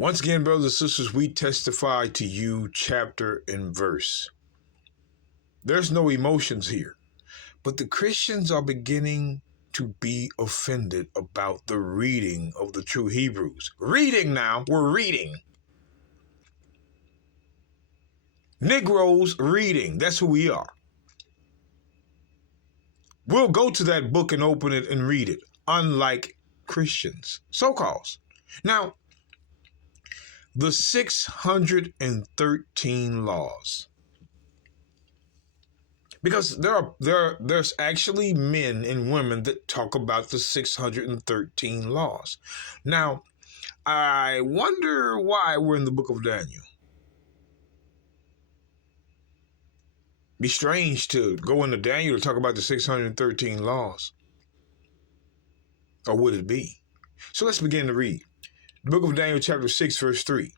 Once again, brothers and sisters, we testify to you chapter and verse. There's no emotions here, but the Christians are beginning to be offended about the reading of the true Hebrews. Reading now, we're reading. Negroes reading, that's who we are. We'll go to that book and open it and read it, unlike Christians, so-called. Now, the 613 laws. Because there's actually men and women that talk about the 613 laws. Now, I wonder why we're in the book of Daniel. Be strange to go into Daniel to talk about the 613 laws. Or would it be? So let's begin to read. The book of Daniel chapter 6 verse 3.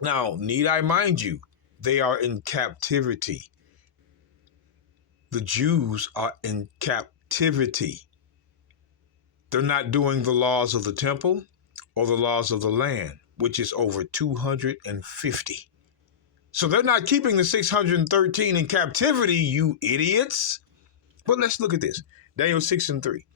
Now, need I mind you, they are in captivity. The Jews are in captivity. They're not doing the laws of the temple or the laws of the land, which is over 250. So they're not keeping the 613 in captivity, you idiots. But let's look at this. Daniel 6 and 3.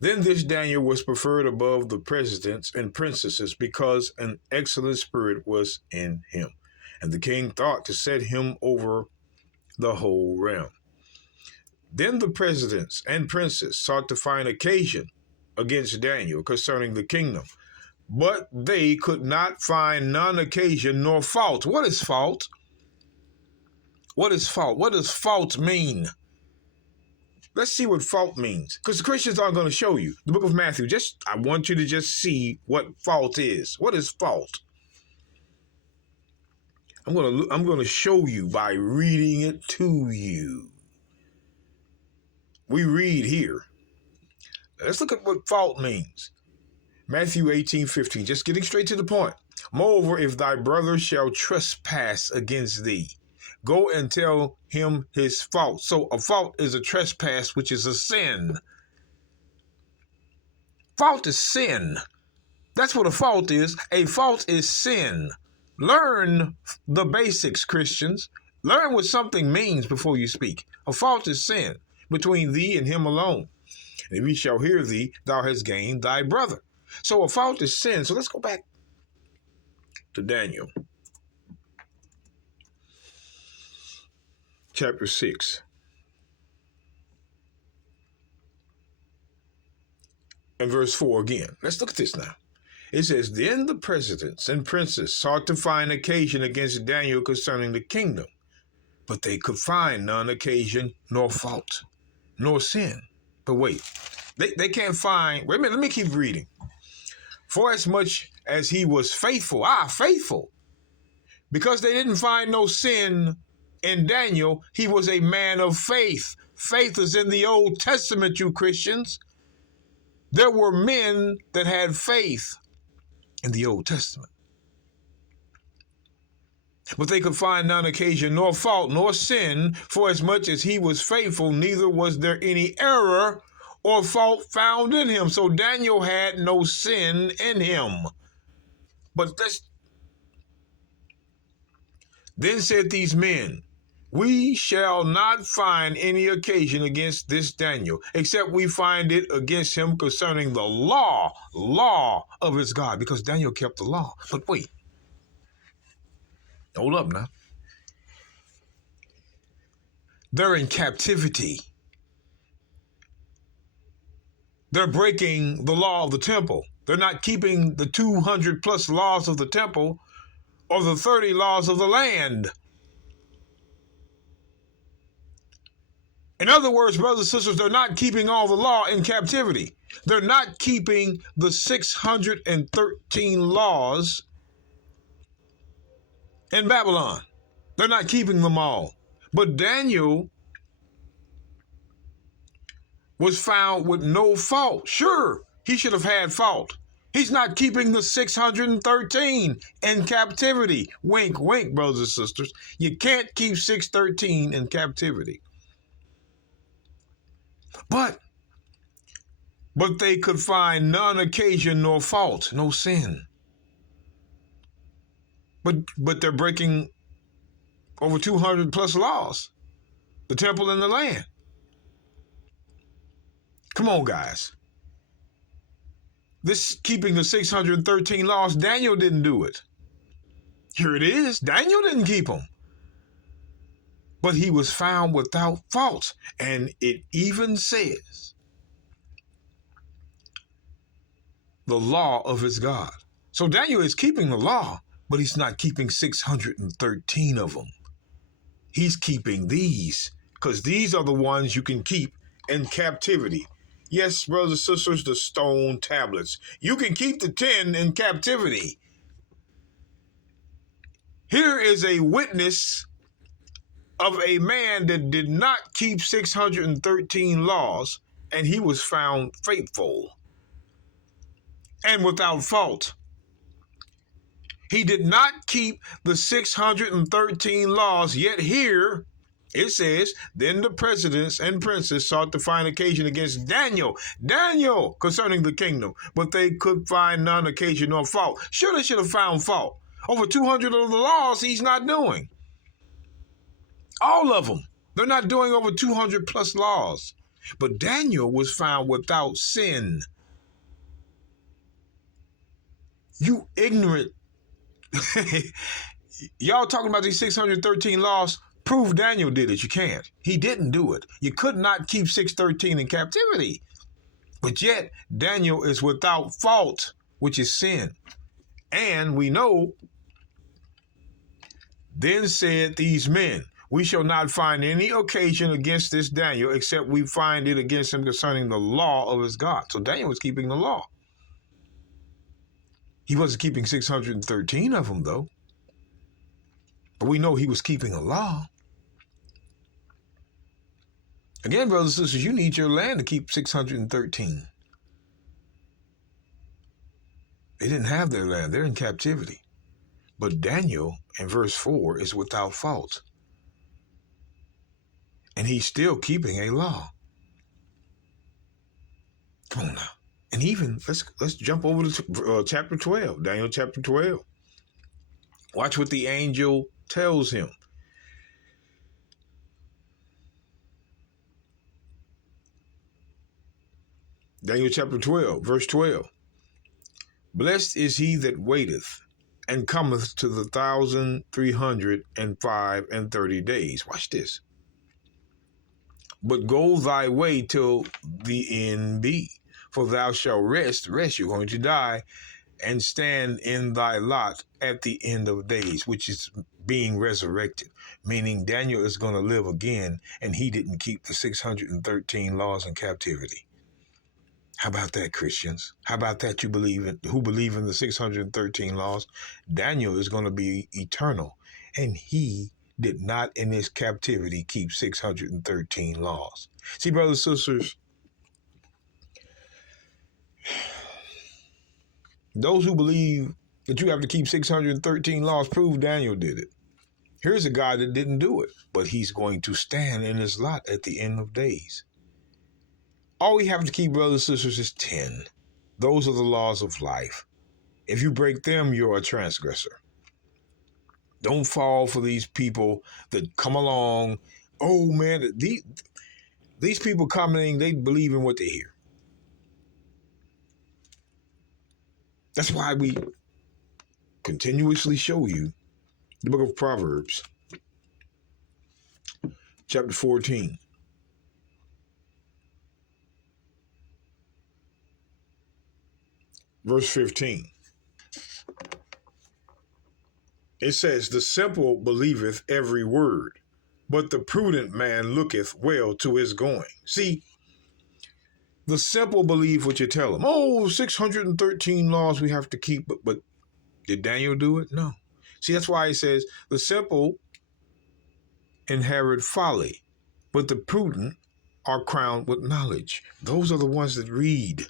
Then this Daniel was preferred above the presidents and princesses because an excellent spirit was in him. And the king thought to set him over the whole realm. Then the presidents and princes sought to find occasion against Daniel concerning the kingdom, but they could not find none occasion nor fault. What is fault? What is fault? What does fault mean? Let's see what fault means, because the Christians aren't going to show you. The book of Matthew, I want you to just see what fault is. What is fault? I'm going to show you by reading it to you. We read here. Let's look at what fault means. Matthew 18:15, just getting straight to the point. Moreover, if thy brother shall trespass against thee, go and tell him his fault. So a fault is a trespass, which is a sin. Fault is sin. That's what a fault is. A fault is sin. Learn the basics, Christians. Learn what something means before you speak. A fault is sin between thee and him alone. And if he shall hear thee, thou hast gained thy brother. So a fault is sin. So let's go back to Daniel. Chapter 6. And verse 4 again. Let's look at this now. It says, then the presidents and princes sought to find occasion against Daniel concerning the kingdom, but they could find none occasion, nor fault, nor sin. But wait, they can't find, wait a minute, let me keep reading. For as much as he was faithful, faithful, because they didn't find no sin in Daniel, he was a man of faith. Faith is in the Old Testament, you Christians. There were men that had faith in the Old Testament. But they could find none occasion, nor fault, nor sin, for as much as he was faithful, neither was there any error or fault found in him. So Daniel had no sin in him. But then said these men, we shall not find any occasion against this Daniel, except we find it against him concerning the law of his God, because Daniel kept the law. But wait, hold up now. They're in captivity. They're breaking the law of the temple. They're not keeping the 200 plus laws of the temple or the 30 laws of the land. In other words, brothers and sisters, they're not keeping all the law in captivity. They're not keeping the 613 laws in Babylon. They're not keeping them all. But Daniel was found with no fault. Sure, he should have had fault. He's not keeping the 613 in captivity. Wink, wink, brothers and sisters. You can't keep 613 in captivity. But they could find none occasion nor fault, no sin. But they're breaking over 200 plus laws, the temple and the land. Come on, guys. This keeping the 613 laws, Daniel didn't do it. Here it is. Daniel didn't keep them. But he was found without fault. And it even says the law of his God. So Daniel is keeping the law, but he's not keeping 613 of them. He's keeping these, because these are the ones you can keep in captivity. Yes, brothers and sisters, the stone tablets. You can keep the 10 in captivity. Here is a witness of a man that did not keep 613 laws, and he was found faithful and without fault. He did not keep the 613 laws, yet here it says, then the presidents and princes sought to find occasion against Daniel concerning the kingdom, but they could find none occasion nor fault. Sure, they should have found fault. Over 200 of the laws he's not doing. All of them. They're not doing over 200 plus laws. But Daniel was found without sin. You ignorant. Y'all talking about these 613 laws? Prove Daniel did it. You can't. He didn't do it. You could not keep 613 in captivity. But yet, Daniel is without fault, which is sin. And we know, then said these men, we shall not find any occasion against this Daniel, except we find it against him concerning the law of his God. So Daniel was keeping the law. He wasn't keeping 613 of them, though. But we know he was keeping a law. Again, brothers and sisters, you need your land to keep 613. They didn't have their land. They're in captivity. But Daniel, in verse 4, is without fault. And he's still keeping a law. Come on now. And even, let's jump over to chapter 12, Daniel chapter 12. Watch what the angel tells him. Daniel chapter 12, verse 12. Blessed is he that waiteth, and cometh to the 1,305 and 30 days. Watch this. But go thy way till the end be, for thou shalt rest, you're going to die, and stand in thy lot at the end of days, which is being resurrected, meaning Daniel is going to live again, and he didn't keep the 613 laws in captivity. How about that, Christians? How about that, who believe in the 613 laws? Daniel is going to be eternal, and he did not in his captivity keep 613 laws. See, brothers and sisters, those who believe that you have to keep 613 laws prove Daniel did it. Here's a guy that didn't do it, but he's going to stand in his lot at the end of days. All we have to keep, brothers and sisters, is 10. Those are the laws of life. If you break them, you're a transgressor. Don't fall for these people that come along. Oh, man, these people commenting, they believe in what they hear. That's why we continuously show you the book of Proverbs, chapter 14. Verse 15. It says, the simple believeth every word, but the prudent man looketh well to his going. See, the simple believe what you tell them. Oh, 613 laws we have to keep, but did Daniel do it? No. See, that's why he says, the simple inherit folly, but the prudent are crowned with knowledge. Those are the ones that read.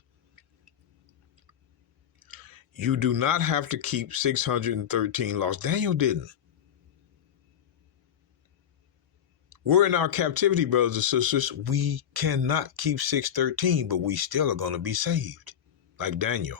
You do not have to keep 613 laws. Daniel didn't. We're in our captivity, brothers and sisters. We cannot keep 613, but we still are going to be saved, like Daniel.